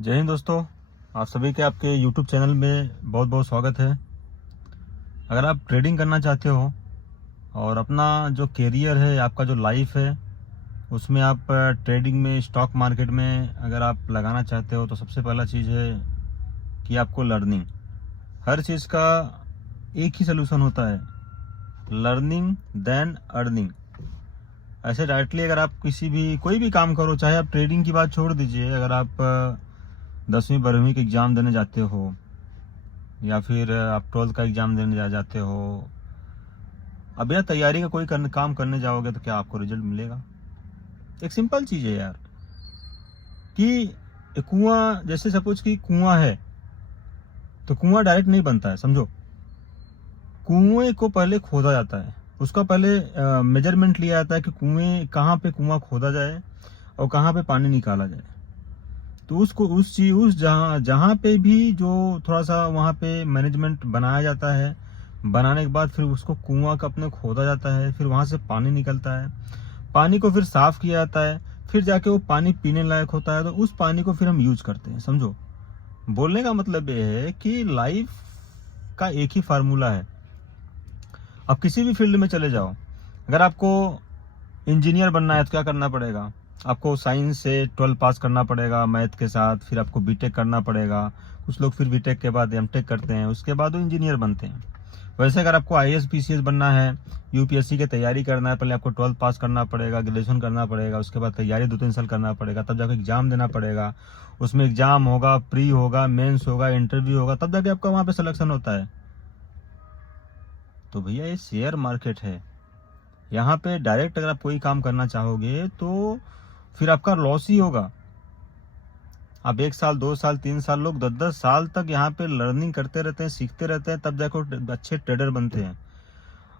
जय हिंद दोस्तों। आप सभी के आपके YouTube चैनल में बहुत बहुत स्वागत है। अगर आप ट्रेडिंग करना चाहते हो और अपना जो कैरियर है, आपका जो लाइफ है, उसमें आप ट्रेडिंग में, स्टॉक मार्केट में अगर आप लगाना चाहते हो तो सबसे पहला चीज़ है कि आपको लर्निंग। हर चीज़ का एक ही सलूशन होता है, लर्निंग देन अर्निंग। ऐसे डायरेक्टली अगर आप किसी भी कोई भी काम करो, चाहे आप ट्रेडिंग की बात छोड़ दीजिए, अगर आप 10वीं 12वीं के एग्ज़ाम देने जाते हो या फिर आप 12th का एग्ज़ाम देने जाते हो, अब बिना तैयारी का कोई काम करने जाओगे तो क्या आपको रिजल्ट मिलेगा? एक सिंपल चीज़ है यार, कि कुआं, जैसे सपोज कि कुआं है तो कुआं डायरेक्ट नहीं बनता है, समझो। कुएं को पहले खोदा जाता है, उसका पहले मेजरमेंट लिया जाता है कि कुएं कहाँ पे कुआं खोदा जाए और कहाँ पे पानी निकाला जाए। तो उसको उस चीज उस जहाँ जहाँ पे भी जो थोड़ा सा वहाँ पे मैनेजमेंट बनाया जाता है, बनाने के बाद फिर उसको कुआं का अपने खोदा जाता है, फिर वहां से पानी निकलता है, पानी को फिर साफ किया जाता है, फिर जाके वो पानी पीने लायक होता है, तो उस पानी को फिर हम यूज करते हैं, समझो। बोलने का मतलब ये है कि लाइफ का एक ही फार्मूला है। अब किसी भी फील्ड में चले जाओ, अगर आपको इंजीनियर बनना है तो क्या करना पड़ेगा? आपको साइंस से 12 पास करना पड़ेगा मैथ के साथ, फिर आपको बीटेक करना पड़ेगा। कुछ लोग फिर बीटेक के बाद एमटेक करते हैं, उसके बाद वो इंजीनियर बनते हैं। वैसे अगर आपको आईएएस पीसीएस बनना है, यूपीएससी की तैयारी करना है, पहले आपको 12 पास करना पड़ेगा, ग्रेजुएशन करना पड़ेगा, उसके बाद तैयारी 2-3 साल करना पड़ेगा, तब जाकर एग्जाम देना पड़ेगा। उसमें एग्जाम होगा, प्री होगा, मेंस होगा, इंटरव्यू होगा, तब जाके आपका वहां पे सिलेक्शन होता है। तो भैया ये शेयर मार्केट है, यहाँ पे डायरेक्ट अगर आप कोई काम करना चाहोगे तो फिर आपका लॉस ही होगा। आप 1 साल, 2 साल, 3 साल, लोग 10-10 साल तक यहाँ पे लर्निंग करते रहते हैं, सीखते रहते हैं, तब जाकर अच्छे ट्रेडर बनते हैं।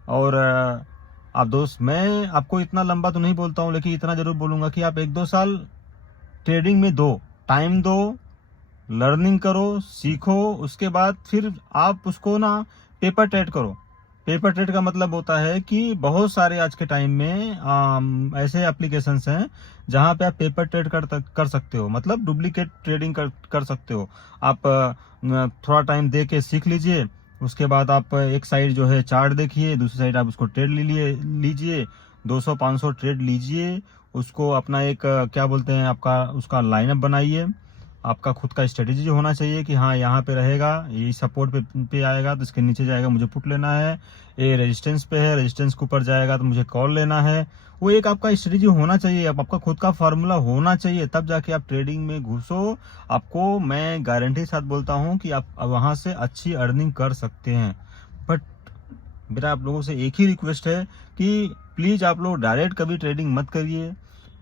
और आप दोस्त, मैं आपको इतना लंबा तो नहीं बोलता हूँ, लेकिन इतना जरूर बोलूंगा कि आप 1-2 साल ट्रेडिंग में दो, टाइम दो, लर्निंग करो, सीखो। उसके बाद फिर आप उसको ना पेपर ट्रेड करो। पेपर ट्रेड का मतलब होता है कि बहुत सारे आज के टाइम में ऐसे एप्लीकेशंस हैं जहां पे आप पेपर ट्रेड कर सकते हो, मतलब डुप्लीकेट ट्रेडिंग कर सकते हो। आप थोड़ा टाइम दे के सीख लीजिए, उसके बाद आप एक साइड जो है चार्ट देखिए, दूसरी साइड आप उसको ट्रेड लीजिए, 200-500 ट्रेड लीजिए। उसको अपना एक क्या बोलते हैं, आपका उसका लाइनअप बनाइए। आपका खुद का स्ट्रेटेजी होना चाहिए कि हाँ यहाँ पे रहेगा, ये सपोर्ट पे आएगा तो इसके नीचे जाएगा, मुझे पुट लेना है। ये रेजिस्टेंस पे है, रेजिस्टेंस के ऊपर जाएगा तो मुझे कॉल लेना है। वो एक आपका स्ट्रेटेजी होना चाहिए, आपका खुद का फार्मूला होना चाहिए, तब जाके आप ट्रेडिंग में घुसो। आपको मैं गारंटी के साथ बोलता हूँ कि आप वहां से अच्छी अर्निंग कर सकते हैं। बट मेरा आप लोगों से एक ही रिक्वेस्ट है कि प्लीज आप लोग डायरेक्ट कभी ट्रेडिंग मत करिए,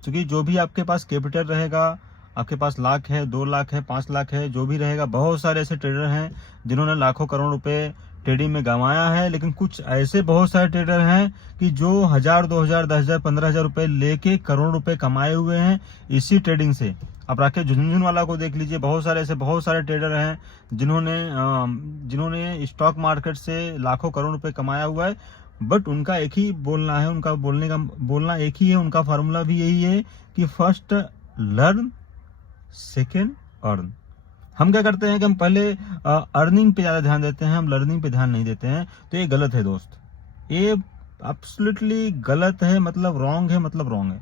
क्योंकि जो भी आपके पास कैपिटल रहेगा, आपके पास लाख है, 2 लाख है, 5 लाख है, जो भी रहेगा, बहुत सारे ऐसे ट्रेडर हैं जिन्होंने लाखों करोड़ रुपए ट्रेडिंग में गंवाया है। लेकिन कुछ ऐसे बहुत सारे ट्रेडर हैं कि जो 1000, 2000, 10,000, 15,000 रुपए लेके करोड़ रुपए कमाए हुए हैं इसी ट्रेडिंग से। आप राकेश झुनझुनवाला को देख लीजिए, बहुत सारे ऐसे बहुत सारे ट्रेडर हैं जिन्होंने स्टॉक मार्केट से लाखों करोड़ रुपए कमाया हुआ है। बट उनका एक ही बोलना है, उनका बोलना एक ही है, उनका फार्मूला भी यही है कि फर्स्ट लर्न, सेकेंड अर्न। हम क्या करते हैं कि हम पहले अर्निंग पे ज्यादा ध्यान देते हैं, हम लर्निंग पे ध्यान नहीं देते हैं। तो ये गलत है दोस्त, ये एब्सोल्युटली गलत है, मतलब रॉन्ग है, मतलब रॉन्ग है।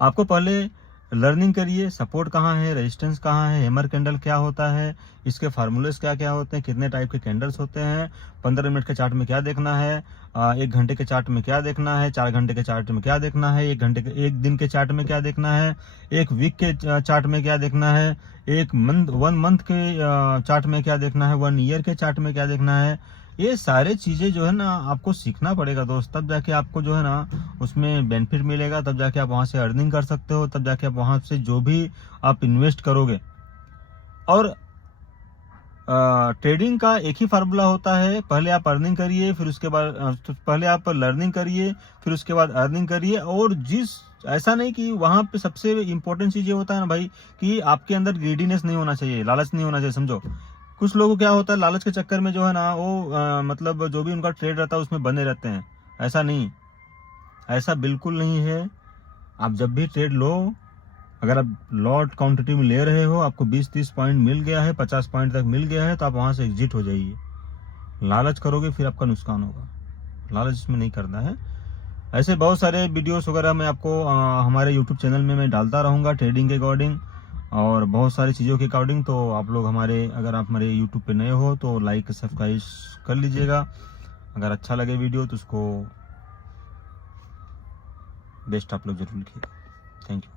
आपको पहले लर्निंग करिए, सपोर्ट कहाँ है, रेजिस्टेंस कहाँ है, हैमर कैंडल क्या होता है, इसके फार्मूलेस क्या क्या होते हैं, कितने टाइप के कैंडल्स होते हैं, 15 मिनट के चार्ट में क्या देखना है, 1 घंटे के चार्ट में क्या देखना है, 4 घंटे के चार्ट में क्या देखना है, 1 दिन के चार्ट में क्या देखना है, 1 वीक के चार्ट में क्या देखना है, 1 मंथ के चार्ट में क्या देखना है, 1 ईयर के चार्ट में क्या देखना है। ये सारे चीजें जो है ना आपको सीखना पड़ेगा दोस्त, तब जाके आपको जो है ना उसमें बेनिफिट मिलेगा, तब जाके आप वहां से अर्निंग कर सकते हो, तब जाके आप वहां से जो भी आप इन्वेस्ट करोगे। और ट्रेडिंग का एक ही फार्मूला होता है, पहले आप अर्निंग करिए, फिर उसके बाद तो पहले आप लर्निंग करिए, फिर उसके बाद अर्निंग करिए। और ऐसा नहीं कि वहां पे सबसे इंपॉर्टेंट चीज ये होता है ना भाई, कि आपके अंदर ग्रीडीनेस नहीं होना चाहिए, लालच नहीं होना चाहिए, समझो। कुछ लोगों को क्या होता है, लालच के चक्कर में जो है ना वो मतलब जो भी उनका ट्रेड रहता है उसमें बने रहते हैं। ऐसा नहीं, ऐसा बिल्कुल नहीं है। आप जब भी ट्रेड लो, अगर आप लॉट क्वांटिटी में ले रहे हो, आपको 20-30 पॉइंट मिल गया है, 50 पॉइंट तक मिल गया है, तो आप वहां से एग्जिट हो जाइए। लालच करोगे फिर आपका नुकसान होगा, लालच इसमें नहीं करना है। ऐसे बहुत सारे वीडियोस वगैरह मैं आपको हमारे यूट्यूब चैनल में मैं डालता रहूँगा ट्रेडिंग के अकॉर्डिंग और बहुत सारी चीज़ों के अकॉर्डिंग। तो आप लोग अगर आप हमारे यूट्यूब पे नए हो तो लाइक सब्सक्राइब कर लीजिएगा। अगर अच्छा लगे वीडियो तो उसको बेस्ट आप लोग जरूर लिखिएगा। Thank you.